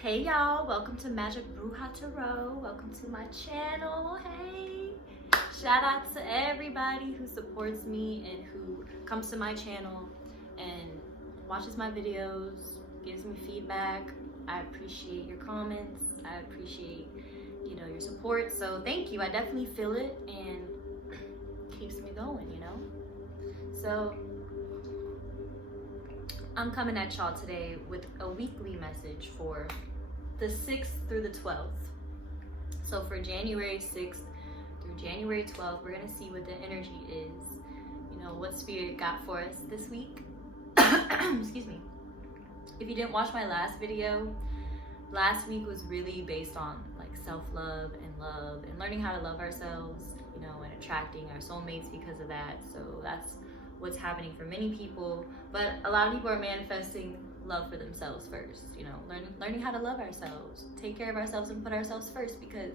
Hey y'all, welcome to Magic Bruja Tarot. Welcome to my channel. Hey, shout out to everybody who supports me and who comes to my channel and watches my videos, gives me feedback. I appreciate your comments. I appreciate, your support. So thank you. I definitely feel it and keeps me going, So I'm coming at y'all today with a weekly message for the 6th through the 12th. So for January 6th through January 12th, we're gonna see what the energy is, what spirit got for us this week. Excuse me. If you didn't watch my last video, last week was really based on like self-love and learning how to love ourselves, and attracting our soulmates because of that. So that's what's happening for many people, but a lot of people are manifesting love for themselves first, learning how to love ourselves, take care of ourselves and put ourselves first, because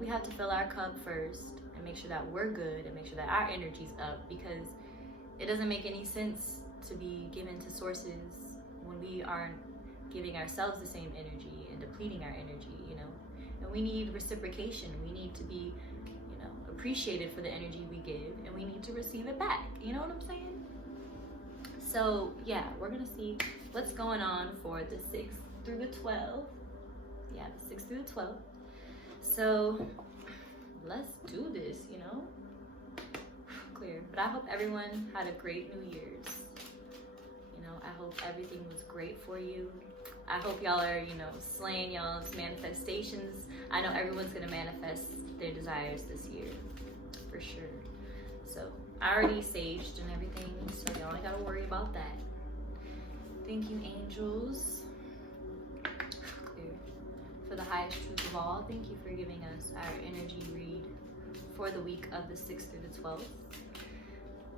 we have to fill our cup first and make sure that we're good and make sure that our energy's up, because it doesn't make any sense to be given to sources when we aren't giving ourselves the same energy and depleting our energy, and we need reciprocation. We need to be appreciated for the energy we give, and we need to receive it back. You know what I'm saying? So yeah, we're gonna see what's going on for the 6th through the 12th. Yeah, the 6th through the 12th. So let's do this, Clear. But I hope everyone had a great New Year's. I hope everything was great for you. I hope y'all are, slaying y'all's manifestations. I know everyone's gonna manifest their desires this year, for sure. So I already saged and everything, so y'all ain't gotta worry about that. Thank you, angels. Clear. For the highest truth of all, thank you for giving us our energy read for the week of the 6th through the 12th.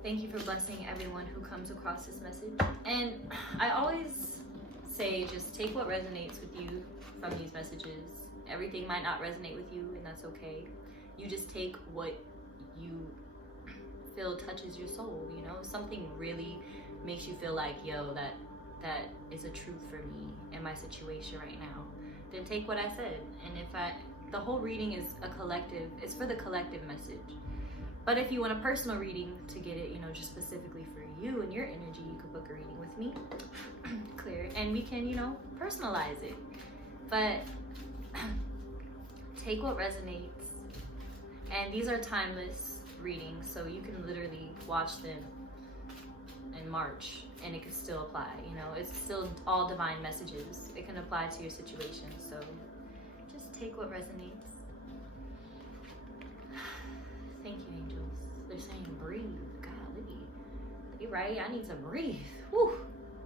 Thank you for blessing everyone who comes across this message. And I always say, just take what resonates with you from these messages. Everything might not resonate with you, and that's okay. You just take what you feel touches your soul, If something really makes you feel like, yo, that is a truth for me in my situation right now, then take what I said. And the whole reading is it's for the collective message. But if you want a personal reading to get it, just specifically for you and your energy, you could book a reading with me. Clear. And we can, personalize it. But take what resonates. And these are timeless readings, so you can literally watch them in March and it can still apply. It's still all divine messages. It can apply to your situation. So just take what resonates. Thank you, angels. They're saying breathe. Golly. You're right. I need to breathe. Whew.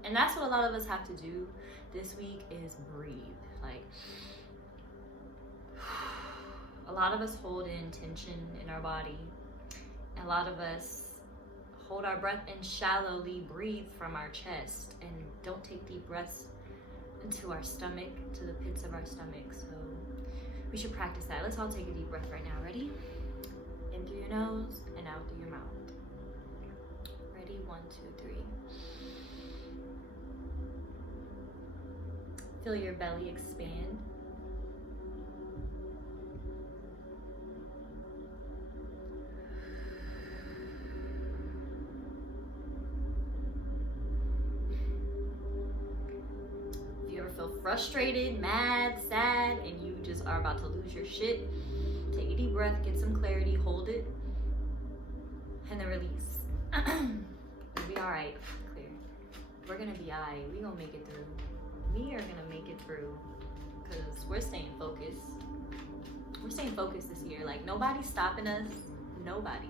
And that's what a lot of us have to do this week, is breathe. Like, a lot of us hold in tension in our body. A lot of us hold our breath and shallowly breathe from our chest and don't take deep breaths into our stomach, to the pits of our stomach. So we should practice that. Let's all take a deep breath right now. Ready? In through your nose and out through your mouth. Ready? 1, 2, 3. Feel your belly expand. If you ever feel frustrated, mad, sad, and you just are about to lose your shit, take a deep breath, get some clarity, hold it, and then release. We'll be all right. Clear. We're gonna be all right. We're gonna make it through. We are gonna make it through, because we're staying focused. We're staying focused this year. Like, nobody's stopping us. Nobody.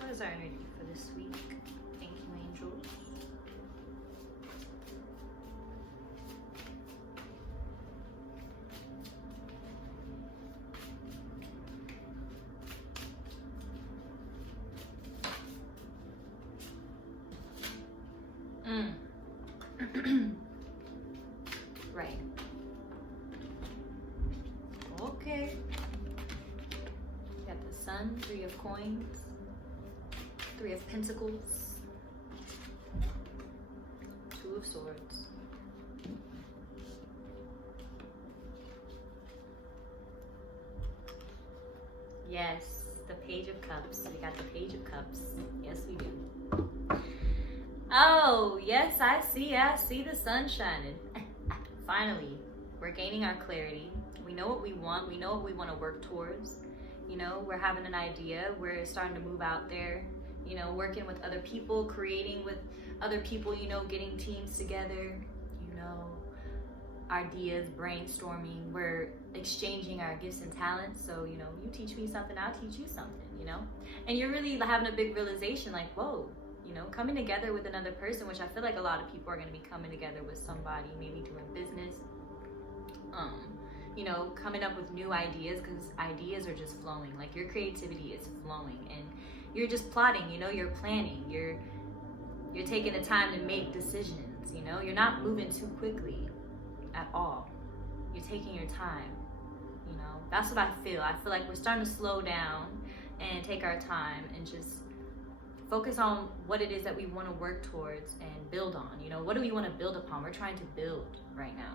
What is our energy for this week? Thank you, angels. Right. Okay. Got the Sun, 3 of Coins, 3 of Pentacles, 2 of Swords. Yes, the Page of Cups. We got the Page of Cups. Yes, we do. Oh, yes, I see the sun shining. Finally, we're gaining our clarity. We know what we want. We know what we want to work towards. You know, we're having an idea. We're starting to move out there, you know, working with other people, creating with other people, you know, getting teams together, you know, ideas, brainstorming. We're exchanging our gifts and talents. So, you know, you teach me something, I'll teach you something, you know, and you're really having a big realization like, whoa, you know, coming together with another person, which I feel like a lot of people are going to be coming together with somebody, maybe doing business, you know, coming up with new ideas, because ideas are just flowing. Like, your creativity is flowing, and you're just plotting, you know, you're planning, you're taking the time to make decisions, you know, you're not moving too quickly at all. You're taking your time, you know. That's what I feel. I feel like we're starting to slow down and take our time and just focus on what it is that we want to work towards and build on. You know, what do we want to build upon? We're trying to build right now.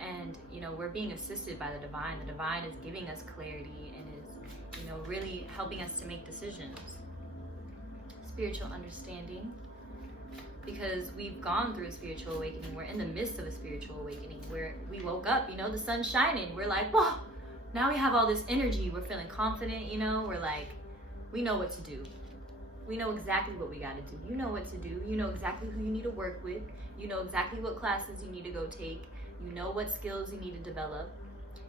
And, you know, we're being assisted by the divine. The divine is giving us clarity and is, you know, really helping us to make decisions. Spiritual understanding. Because we've gone through a spiritual awakening. We're in the midst of a spiritual awakening where we woke up, you know, the sun's shining. We're like, whoa, now we have all this energy. We're feeling confident, you know. We're like, we know what to do. We know exactly what we got to do. You know what to do. You know exactly who you need to work with. You know exactly what classes you need to go take. You know what skills you need to develop.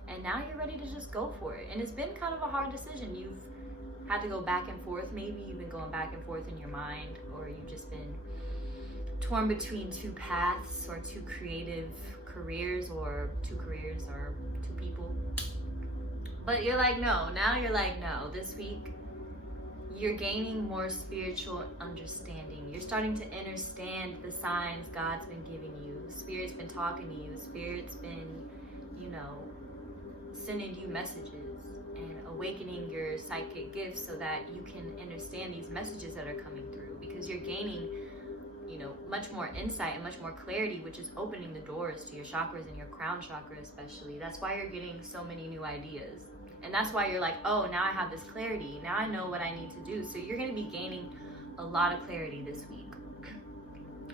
And now you're ready to just go for it. And it's been kind of a hard decision. You've had to go back and forth. Maybe you've been going back and forth in your mind, or you've just been torn between 2 paths, or 2 creative careers, or 2 careers, or 2 people. But you're like, no. Now you're like, no. This week, you're gaining more spiritual understanding. You're starting to understand the signs God's been giving you. Spirit's been talking to you. Spirit's been, you know, sending you messages and awakening your psychic gifts so that you can understand these messages that are coming through, because you're gaining, you know, much more insight and much more clarity, which is opening the doors to your chakras and your crown chakra especially. That's why you're getting so many new ideas. And that's why you're like, oh, now I have this clarity. Now I know what I need to do. So you're going to be gaining a lot of clarity this week.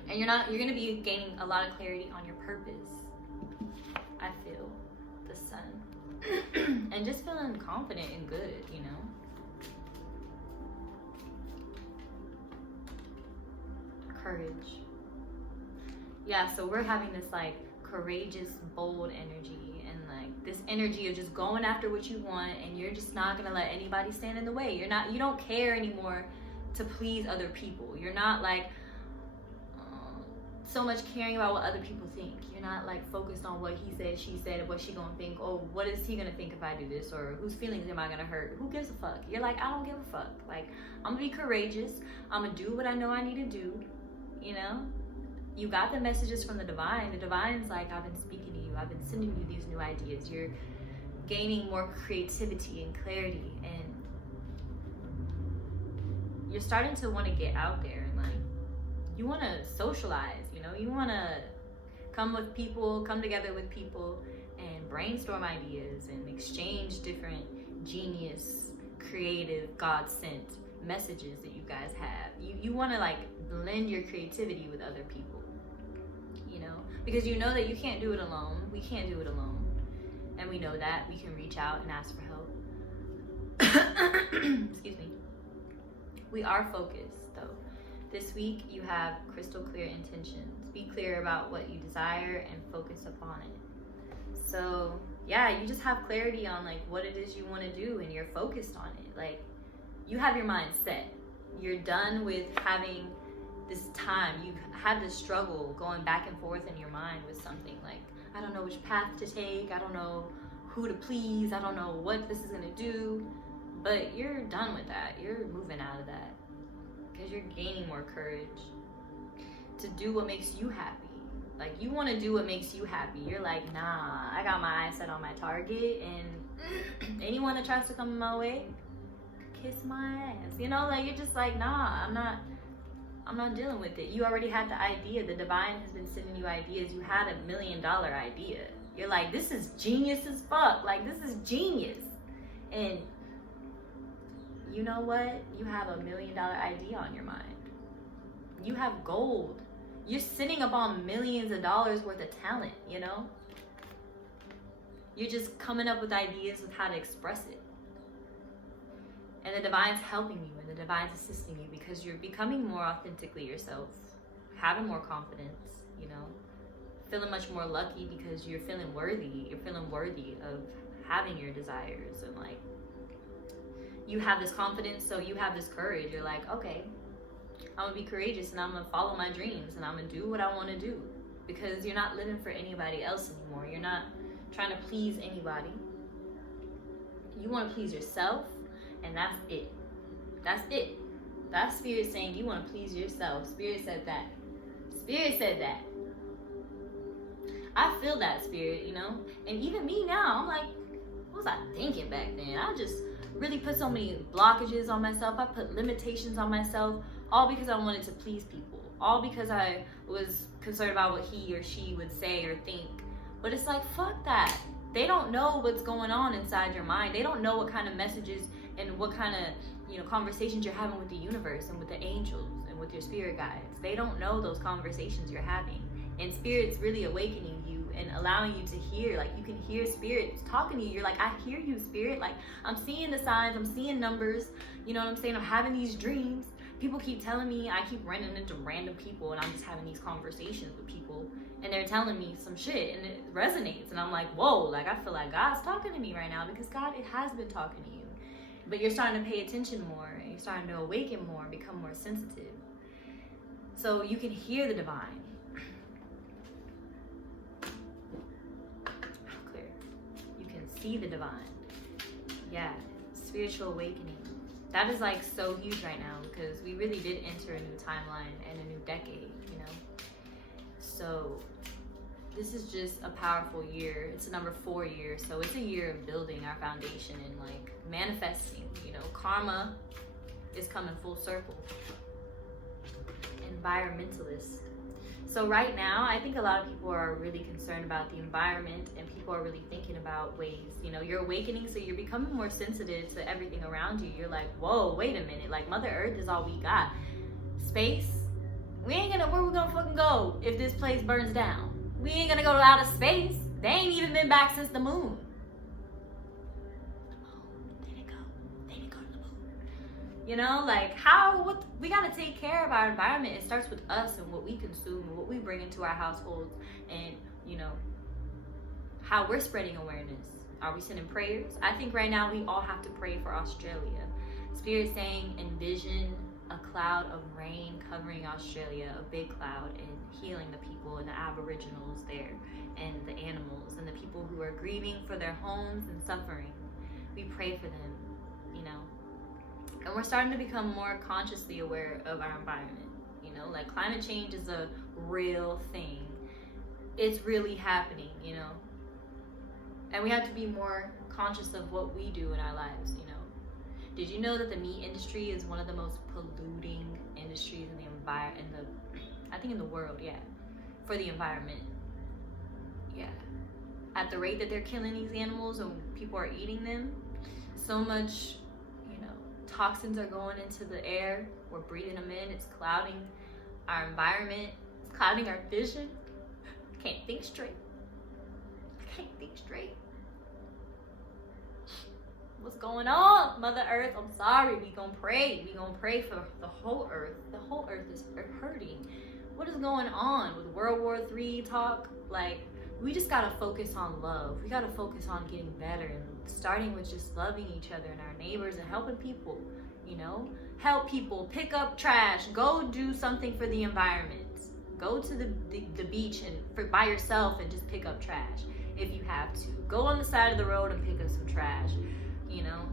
And you're going to be gaining a lot of clarity on your purpose. I feel the sun. And just feeling confident and good, you know. Courage. Yeah, so we're having this like courageous, bold energy. This energy of just going after what you want, and you're just not gonna let anybody stand in the way. You don't care anymore to please other people. You're not like so much caring about what other people think. You're not like focused on what he said, she said, what she gonna think. Oh, what is he gonna think if I do this? Or whose feelings am I gonna hurt? Who gives a fuck? You're like, I don't give a fuck. Like, I'm gonna be courageous. I'm gonna do what I know I need to do. You know, you got the messages from the divine. The divine's like, I've been speaking to you. I've been sending you these new ideas. You're gaining more creativity and clarity, and you're starting to want to get out there, and like, you want to socialize, you know, you want to come together with people and brainstorm ideas and exchange different genius, creative, God-sent messages that you guys have. You want to like blend your creativity with other people, you know, because you know that you can't do it alone. We can't do it alone, and we know that. We can reach out and ask for help. Excuse me. We are focused though. This week you have crystal clear intentions. Be clear about what you desire and focus upon it. So yeah, you just have clarity on like what it is you want to do, and you're focused on it. Like, you have your mind set. You're done with having this time. You've had this struggle going back and forth in your mind with something. Like, I don't know which path to take. I don't know who to please. I don't know what this is going to do. But you're done with that. You're moving out of that. Because you're gaining more courage to do what makes you happy. Like, you want to do what makes you happy. You're like, nah, I got my eyes set on my target, and anyone that tries to come my way, kiss my ass. You know, like, you're just like, nah, I'm not dealing with it. You already had the idea. The divine has been sending you ideas. You had $1 million idea. You're like, this is genius as fuck. Like, this is genius. And you know what? You have $1 million idea on your mind. You have gold. You're sitting upon millions of dollars worth of talent, you know? You're just coming up with ideas of how to express it. And the divine's helping you, and the divine's assisting you, because you're becoming more authentically yourself, having more confidence, you know, feeling much more lucky because you're feeling worthy. You're feeling worthy of having your desires, and like, you have this confidence, so you have this courage. You're like, okay, I'm gonna be courageous, and I'm gonna follow my dreams, and I'm gonna do what I want to do, because you're not living for anybody else anymore. You're not trying to please anybody. You want to please yourself, and that's it. That's it. That's Spirit saying you want to please yourself. Spirit said that. Spirit said that. I feel that, Spirit, you know? And even me now, I'm like, what was I thinking back then? I just really put so many blockages on myself. I put limitations on myself, all because I wanted to please people. All because I was concerned about what he or she would say or think. But it's like, fuck that. They don't know what's going on inside your mind. They don't know what kind of messages and what kind of, you know, conversations you're having with the universe and with the angels and with your spirit guides. They don't know those conversations you're having. And Spirit's really awakening you and allowing you to hear. Like, you can hear Spirit talking to you. You're like, I hear you, Spirit. Like, I'm seeing the signs. I'm seeing numbers. You know what I'm saying? I'm having these dreams. People keep telling me, I keep running into random people, and I'm just having these conversations with people, and they're telling me some shit, and it resonates. And I'm like, whoa, like, I feel like God's talking to me right now, because God, it has been talking to you. But you're starting to pay attention more, and you're starting to awaken more and become more sensitive. So you can hear the divine. Clear. You can see the divine. Yeah, spiritual awakening. That is like so huge right now, because we really did enter a new timeline and a new decade, you know? So this is just a powerful year. It's a number 4 year. So it's a year of building our foundation and like manifesting, you know, karma is coming full circle. Environmentalist. So right now, I think a lot of people are really concerned about the environment, and people are really thinking about ways, you know, you're awakening, so you're becoming more sensitive to everything around you. You're like, whoa, wait a minute, like Mother Earth is all we got. Space, where we gonna fucking go if this place burns down? We ain't gonna go to outer space. They ain't even been back since the moon. They didn't go to the moon. You know, like we gotta take care of our environment. It starts with us and what we consume and what we bring into our households, and, you know, how we're spreading awareness. Are we sending prayers? I think right now we all have to pray for Australia. Spirit saying, envision a cloud of rain covering Australia, a big cloud, and healing the people and the aboriginals there, and the animals, and the people who are grieving for their homes and suffering. We pray for them, you know. And we're starting to become more consciously aware of our environment, you know, like climate change is a real thing. It's really happening, you know. And we have to be more conscious of what we do in our lives, you know. Did you know that the meat industry is one of the most polluting industries in the world, yeah, for the environment. Yeah. At the rate that they're killing these animals and people are eating them, so much, you know, toxins are going into the air. We're breathing them in. It's clouding our environment. It's clouding our vision. Can't think straight. What's going on, Mother Earth? I'm sorry. We gonna pray. We gonna pray for the whole earth. The whole earth is hurting. What is going on with World War III talk? Like, we just gotta focus on love. We gotta focus on getting better, and starting with just loving each other and our neighbors and helping people, you know? Help people, pick up trash, go do something for the environment. Go to the beach and by yourself and just pick up trash if you have to. Go on the side of the road and pick up some trash, you know?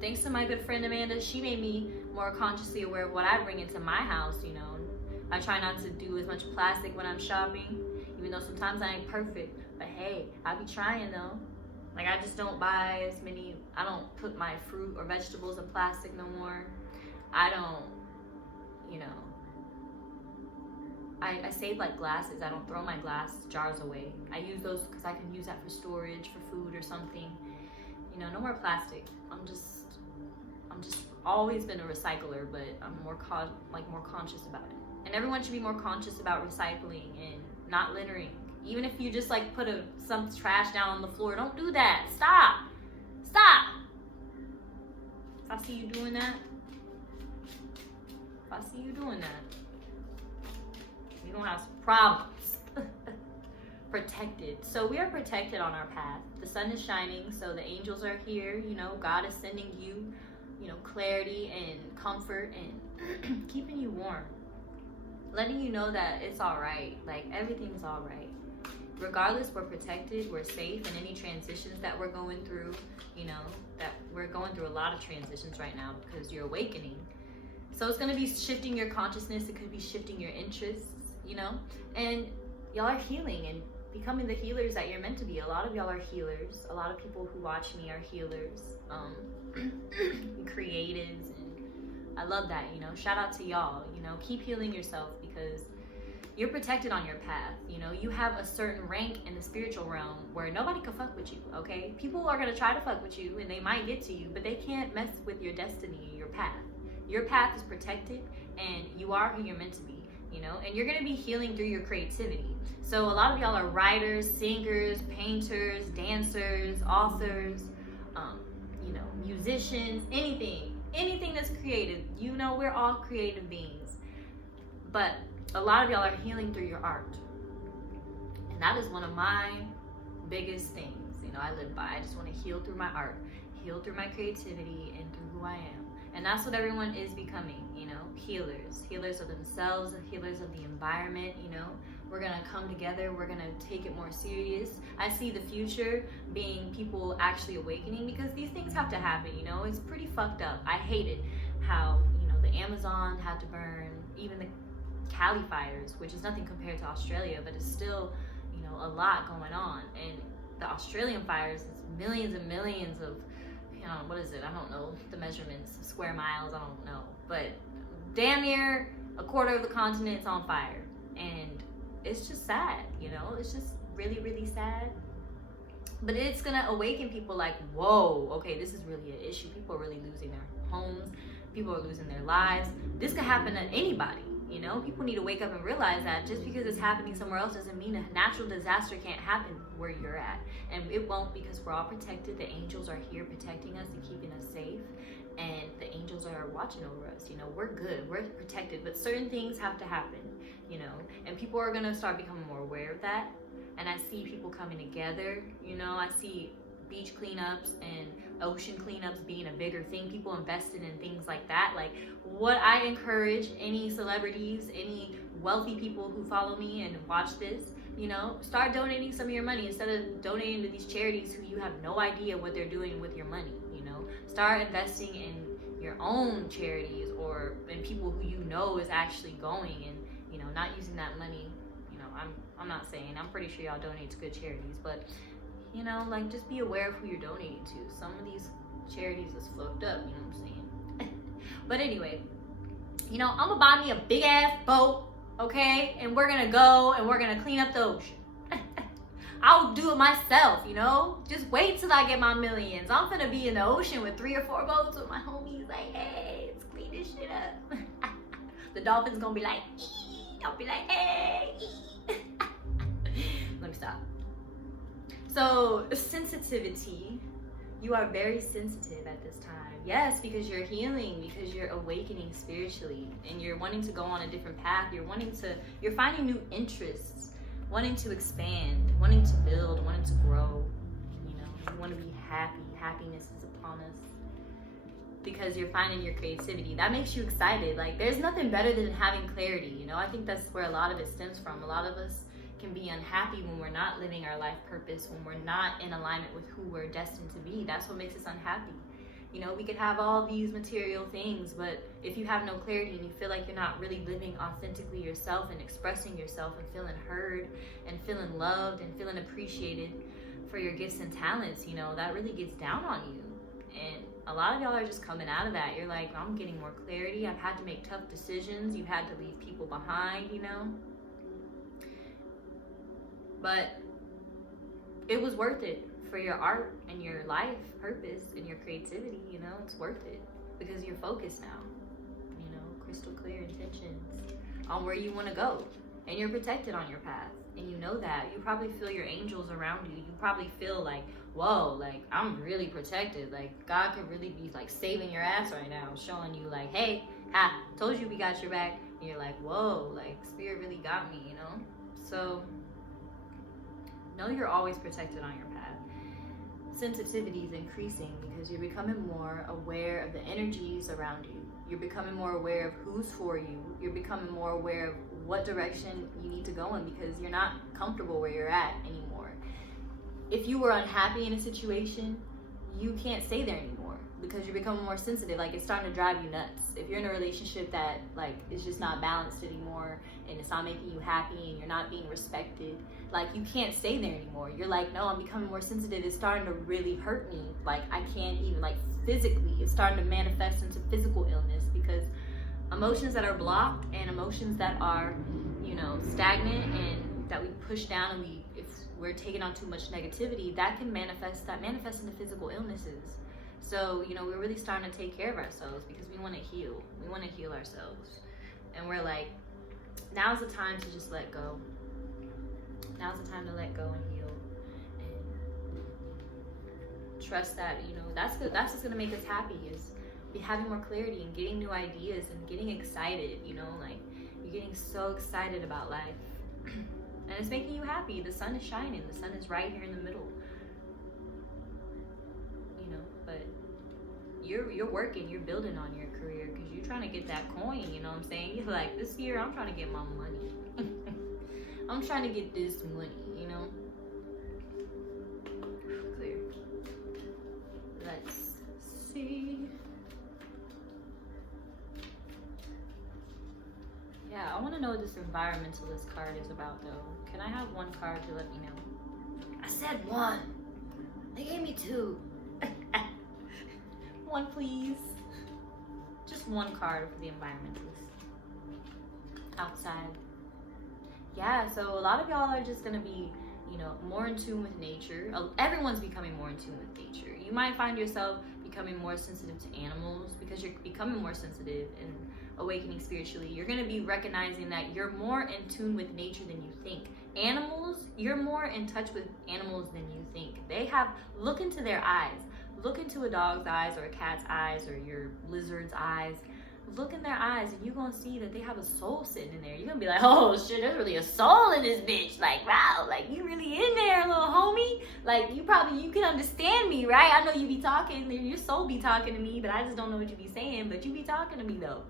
Thanks to my good friend Amanda, she made me more consciously aware of what I bring into my house, you know? I try not to do as much plastic when I'm shopping, even though sometimes I ain't perfect. But hey, I be trying though. Like, I just don't buy as many, I don't put my fruit or vegetables in plastic no more. I don't, you know, I save like glasses. I don't throw my glass jars away. I use those because I can use that for storage, for food or something. You know, no more plastic. I'm just always been a recycler, but I'm more conscious about it. And everyone should be more conscious about recycling and not littering. Even if you just like put some trash down on the floor, don't do that. Stop. If I see you doing that, you're gonna have some problems. Protected. So we are protected on our path. The sun is shining, so the angels are here. You know, God is sending you, you know, clarity and comfort and keeping you warm, letting you know that it's all right. Like, everything's all right. Regardless, we're protected, we're safe in any transitions that we're going through. You know, that we're going through a lot of transitions right now because you're awakening. So it's going to be shifting your consciousness. It could be shifting your interests, you know, and y'all are healing and becoming the healers that you're meant to be. A lot of y'all are healers. A lot of people who watch me are healers, creatives, and I love that, you know. Shout out to y'all, you know. Keep healing yourself because you're protected on your path. You know, you have a certain rank in the spiritual realm where nobody can fuck with you, okay? People are gonna try to fuck with you and they might get to you, but they can't mess with your destiny, your path. Your path is protected and you are who you're meant to be, you know? And you're gonna be healing through your creativity. So a lot of y'all are writers, singers, painters, dancers, authors, you know, musicians, anything that's creative. You know, we're all creative beings. But a lot of y'all are healing through your art. And that is one of my biggest things, you know, I live by. I just want to heal through my art, heal through my creativity and through who I am. And that's what everyone is becoming, you know, healers of themselves, healers of the environment, you know. We're going to come together. We're going to take it more serious. I see the future being people actually awakening because these things have to happen, you know. It's pretty fucked up. I hate it how, you know, the Amazon had to burn, even the Cali fires, which is nothing compared to Australia, but it's still, you know, a lot going on. And the Australian fires, it's millions and millions of, you know, what is it? I don't know the measurements, square miles, I don't know. But damn near a quarter of the continent's on fire. And it's just sad, you know? It's just really, really sad. But it's gonna awaken people like, whoa, okay, this is really an issue. People are really losing their homes. People are losing their lives. This could happen to anybody, you know? People need to wake up and realize that just because it's happening somewhere else doesn't mean a natural disaster can't happen where you're at. And it won't, because we're all protected. The angels are here protecting us and keeping us safe. And the angels are watching over us, you know? We're good, we're protected, but certain things have to happen, you know? And people are gonna start becoming more aware of that. And I see people coming together, you know? I see beach cleanups and ocean cleanups being a bigger thing, people invested in things like that. Like, what I encourage any celebrities, any wealthy people who follow me and watch this, you know, start donating some of your money instead of donating to these charities who you have no idea what they're doing with your money, you know. Start investing in your own charities or in people who you know is actually going and, you know, not using that money, you know. I'm not saying, I'm pretty sure y'all donate to good charities, but you know, like, just be aware of who you're donating to. Some of these charities is fucked up, you know what I'm saying? But anyway, you know, I'm gonna buy me a big ass boat, okay? And we're gonna go and we're gonna clean up the ocean. I'll do it myself, you know? Just wait till I get my millions. I'm gonna be in the ocean with 3 or 4 boats with my homies, like, hey, let's clean this shit up. The dolphins gonna be like, ee. I'll be like, hey. Let me stop. So, sensitivity, you are very sensitive at this time. Yes, because you're healing, because you're awakening spiritually, and you're wanting to go on a different path. You're finding new interests, wanting to expand, wanting to build, wanting to grow. You know, you want to be happy. Happiness is upon us because you're finding your creativity. That makes you excited. Like, there's nothing better than having clarity, you know? I think that's where a lot of it stems from. A lot of us can be unhappy when we're not living our life purpose, when we're not in alignment with who we're destined to be. That's what makes us unhappy, You know, we could have all these material things, but if you have no clarity and you feel like you're not really living authentically yourself and expressing yourself and feeling heard and feeling loved and feeling appreciated for your gifts and talents, you know, that really gets down on you. And a lot of y'all are just coming out of that. You're like, I'm getting more clarity. I've had to make tough decisions. You've had to leave people behind, you know. But it was worth it for your art and your life purpose and your creativity, you know. It's worth it because you're focused now, you know, crystal clear intentions on where you want to go, and you're protected on your path, and you know that. You probably feel your angels around you. You probably feel like, whoa, like I'm really protected, like God could really be like saving your ass right now, showing you like, hey, told you we got your back. And you're like, whoa, like Spirit really got me, you know. So know you're always protected on your path. Sensitivity is increasing because you're becoming more aware of the energies around you. You're becoming more aware of who's for you. You're becoming more aware of what direction you need to go in because you're not comfortable where you're at anymore. If you were unhappy in a situation, you can't stay there anymore because you're becoming more sensitive. Like, it's starting to drive you nuts. If you're in a relationship that like is just not balanced anymore and it's not making you happy and you're not being respected, like you can't stay there anymore. You're like, no, I'm becoming more sensitive. It's starting to really hurt me. Like I can't even, like physically, it's starting to manifest into physical illness because emotions that are blocked and emotions that are, you know, stagnant and that we push down, and if we're taking on too much negativity, that manifests into physical illnesses. So, you know, we're really starting to take care of ourselves because we want to heal. We want to heal ourselves. And we're like, now's the time to just let go. Now's the time to let go and heal. And trust that, you know, that's what's going to make us happy, is be having more clarity and getting new ideas and getting excited, you know, like you're getting so excited about life. And it's making you happy. The sun is shining. The sun is right here in the middle. You know, but you're working, you're building on your career because you're trying to get that coin, you know what I'm saying? You're like, this year I'm trying to get my money. I'm trying to get this money, you know? Clear. Let's see. Yeah, I want to know what this environmentalist card is about, though. Can I have one card to let me know? I said one. They gave me two. One, please. Just one card for the environmentalist. Outside. Yeah, so a lot of y'all are just going to be, you know, more in tune with nature. Everyone's becoming more in tune with nature. You might find yourself becoming more sensitive to animals because you're becoming more sensitive and awakening spiritually. You're going to be recognizing that you're more in tune with nature than you think. Animals, you're more in touch with animals than you think. Look into their eyes. Look into a dog's eyes or a cat's eyes or your lizard's eyes. Look in their eyes and you're going to see that they have a soul sitting in there. You're going to be like, oh shit, there's really a soul in this bitch. Like, wow, like you really in there, little homie. Like you can understand me, right? I know you be talking, your soul be talking to me, but I just don't know what you be saying, but you be talking to me though.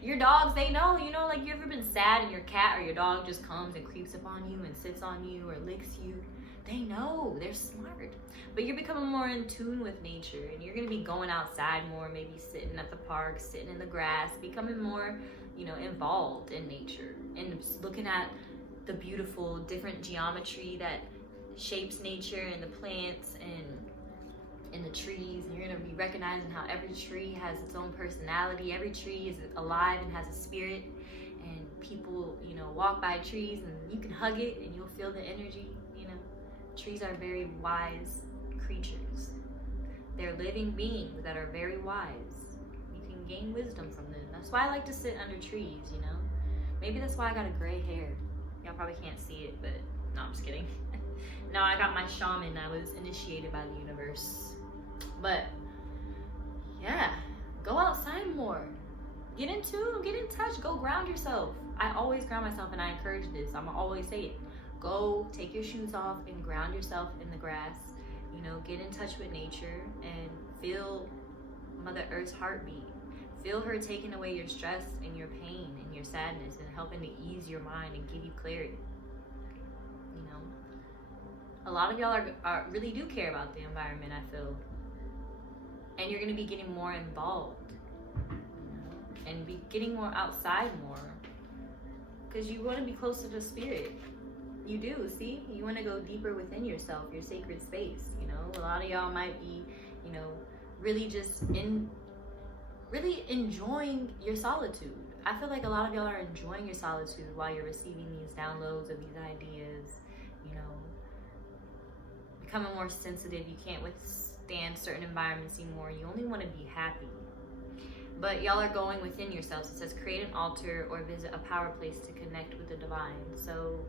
Your dogs, they know, you know, like you ever been sad and your cat or your dog just comes and creeps up on you and sits on you or licks you. They know, they're smart. But you're becoming more in tune with nature and you're going to be going outside more, maybe sitting at the park, sitting in the grass, becoming more, you know, involved in nature and looking at the beautiful different geometry that shapes nature and the plants and the trees. And you're going to be recognizing how every tree has its own personality. Every tree is alive and has a spirit. And people, you know, walk by trees and you can hug it and you'll feel the energy, you know. Trees are very wise creatures. They're living beings that are very wise. You can gain wisdom from them. That's why I like to sit under trees, you know. Maybe that's why I got a gray hair. Y'all probably can't see it, but no, I'm just kidding. No, I got my shaman. I was initiated by the universe. But yeah, go outside more. Get in tune, get in touch, go ground yourself. I always ground myself and I encourage this. I'm gonna always say it. Go take your shoes off and ground yourself in the grass. You know, get in touch with nature and feel Mother Earth's heartbeat. Feel her taking away your stress and your pain and your sadness and helping to ease your mind and give you clarity. You know, a lot of y'all are really do care about the environment, I feel. And you're going to be getting more involved, you know, and be getting more outside more, because you want to be closer to spirit. You do, see? You want to go deeper within yourself, your sacred space, you know? A lot of y'all might be, you know, really just really enjoying your solitude. I feel like a lot of y'all are enjoying your solitude while you're receiving these downloads of these ideas, you know, becoming more sensitive. You can't withstand certain environments anymore. You only want to be happy. But y'all are going within yourselves. It says create an altar or visit a power place to connect with the divine. So,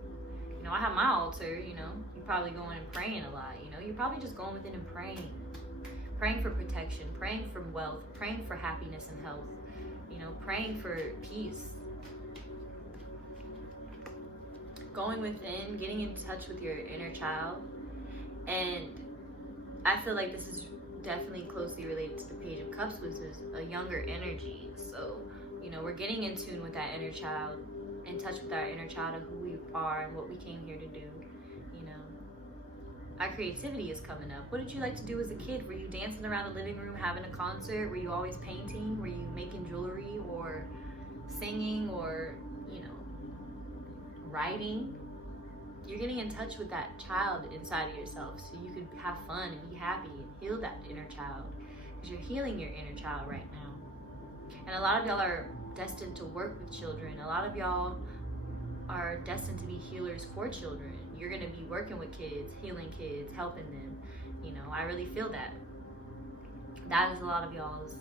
you know, I have my altar, you know, you're probably going and praying a lot, you know, you're probably just going within and praying for protection, praying for wealth, praying for happiness and health, you know, praying for peace. Going within, getting in touch with your inner child. And I feel like this is definitely closely related to the Page of Cups, which is a younger energy. So, you know, we're getting in tune with that inner child, in touch with our inner child of who we are and what we came here to do. You know, our creativity is coming up. What did you like to do as a kid? Were you dancing around the living room, having a concert? Were you always painting? Were you making jewelry or singing or, you know, writing? You're getting in touch with that child inside of yourself so you could have fun and be happy and heal that inner child, because you're healing your inner child right now. And a lot of y'all are destined to work with children. A lot of y'all are destined to be healers for children. You're going to be working with kids, healing kids, helping them. You know, I really feel that. That is a lot of y'all's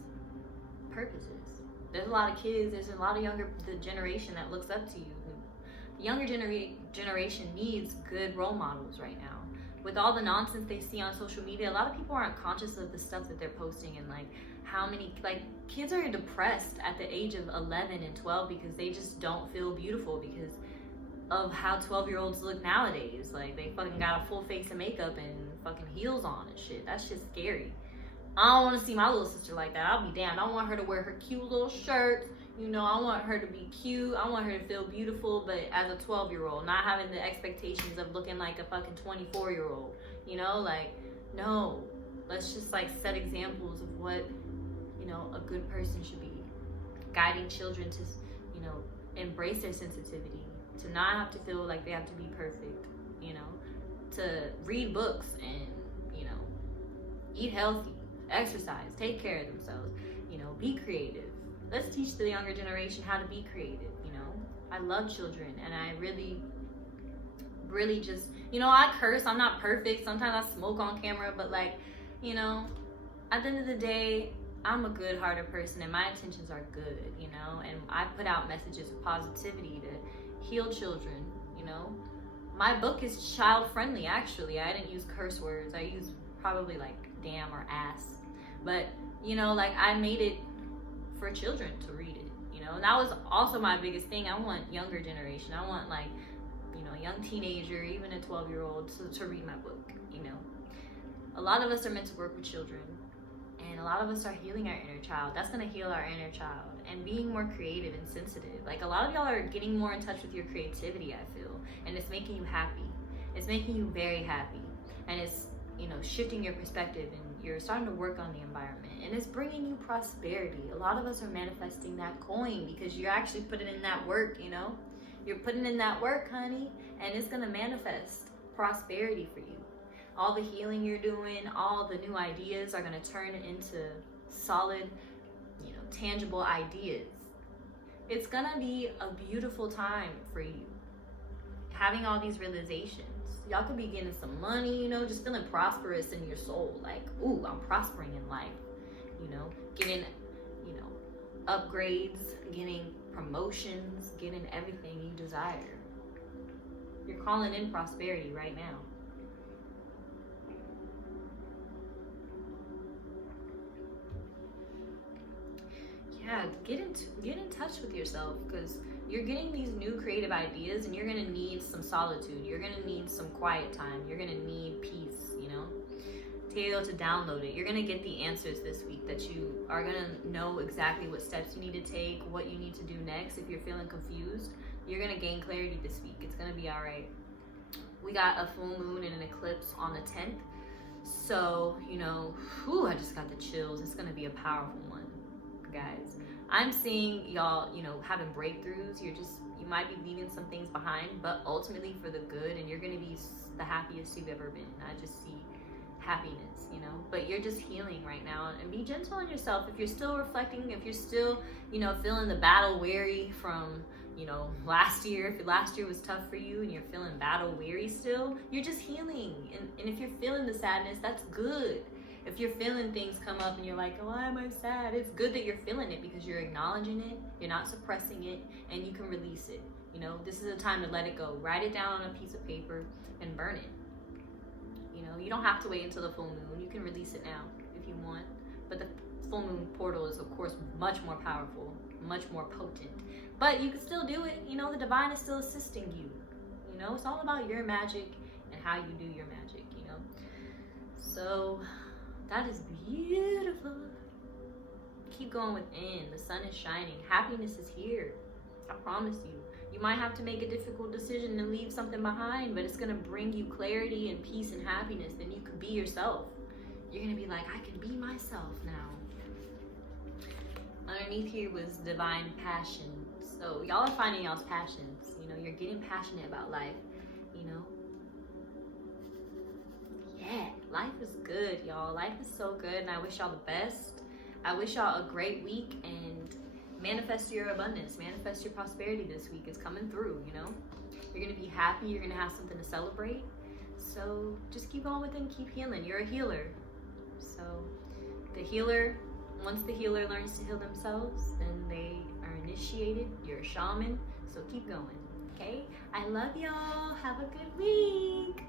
purposes. There's a lot of kids, there's a lot of the generation that looks up to you. The younger generation needs good role models right now. With all the nonsense they see on social media, a lot of people aren't conscious of the stuff that they're posting, and like how many, like, kids are depressed at the age of 11 and 12 because they just don't feel beautiful because of how 12-year-olds look nowadays. Like, they fucking got a full face of makeup and fucking heels on and shit. That's just scary. I don't want to see my little sister like that. I'll be damned. I want her to wear her cute little shirts. You know, I want her to be cute. I want her to feel beautiful, but as a 12-year-old, not having the expectations of looking like a fucking 24-year-old. You know, like, no. Let's just, like, set examples of what, you know, a good person should be. Guiding children to, you know, embrace their sensitivity. To not have to feel like they have to be perfect, you know. To read books and, you know, eat healthy, exercise, take care of themselves, you know, be creative. Let's teach the younger generation how to be creative, you know. I love children, and I really just, you know, I curse. I'm not perfect. Sometimes I smoke on camera, but, like, you know, at the end of the day, I'm a good-hearted person, and my intentions are good, you know, and I put out messages of positivity to heal children, you know. My book is child-friendly, actually. I didn't use curse words. I used probably, like, damn or ass. But, you know, like, I made it for children to read it, you know. And that was also my biggest thing. I want younger generation. I want, like, you know, a young teenager, even a 12-year-old to read my book, you know. A lot of us are meant to work with children, and a lot of us are healing our inner child. That's going to heal our inner child, and being more creative and sensitive. Like, a lot of y'all are getting more in touch with your creativity, I feel, and it's making you happy. It's making you very happy, and it's, you know, shifting your perspective, and you're starting to work on the environment, and it's bringing you prosperity. A lot of us are manifesting that coin because you're actually putting in that work, you know. You're putting in that work, honey, and it's going to manifest prosperity for you. All the healing you're doing, all the new ideas are going to turn into solid, you know, tangible ideas. It's going to be a beautiful time for you, having all these realizations. Y'all could be getting some money, you know, just feeling prosperous in your soul. Like, ooh, I'm prospering in life, you know, getting, you know, upgrades, getting promotions, getting everything you desire. You're calling in prosperity right now. Yeah, get in touch with yourself, because you're getting these new creative ideas, and you're going to need some solitude. You're going to need some quiet time. You're going to need peace, you know, to be able to download it. You're going to get the answers this week, that you are going to know exactly what steps you need to take, what you need to do next. If you're feeling confused, you're going to gain clarity this week. It's going to be all right. We got a full moon and an eclipse on the 10th. So, you know, I just got the chills. It's going to be a powerful one, guys. I'm seeing y'all, you know, having breakthroughs. You might be leaving some things behind, but ultimately for the good, and you're going to be the happiest you've ever been. I just see happiness, you know, but you're just healing right now. And be gentle on yourself. If you're still reflecting, if you're still, you know, feeling the battle weary from, you know, last year, if last year was tough for you and you're feeling battle weary still, you're just healing. And if you're feeling the sadness, that's good. If you're feeling things come up and you're like, oh, why am I sad? It's good that you're feeling it because you're acknowledging it, you're not suppressing it, and you can release it. You know, this is a time to let it go. Write it down on a piece of paper and burn it. You know, you don't have to wait until the full moon. You can release it now if you want. But the full moon portal is, of course, much more powerful, much more potent. But you can still do it. You know, the divine is still assisting you. You know, it's all about your magic and how you do your magic, you know. So that is beautiful. Keep going within. The sun is shining. Happiness is here. I promise you. You might have to make a difficult decision and leave something behind, but it's going to bring you clarity and peace and happiness. Then you can be yourself. You're going to be like, I can be myself now. Underneath here was divine passion. So y'all are finding y'all's passions. You know, you're getting passionate about life. You know, yeah, life is good, y'all. Life is so good, and I wish y'all the best. I wish y'all a great week, and manifest your abundance, manifest your prosperity this week. It's coming through, you know. You're gonna be happy, you're gonna have something to celebrate. So just keep going with it and keep healing. You're a healer. So the healer, once the healer learns to heal themselves, then they are initiated. You're a shaman, so keep going, okay? I love y'all. Have a good week.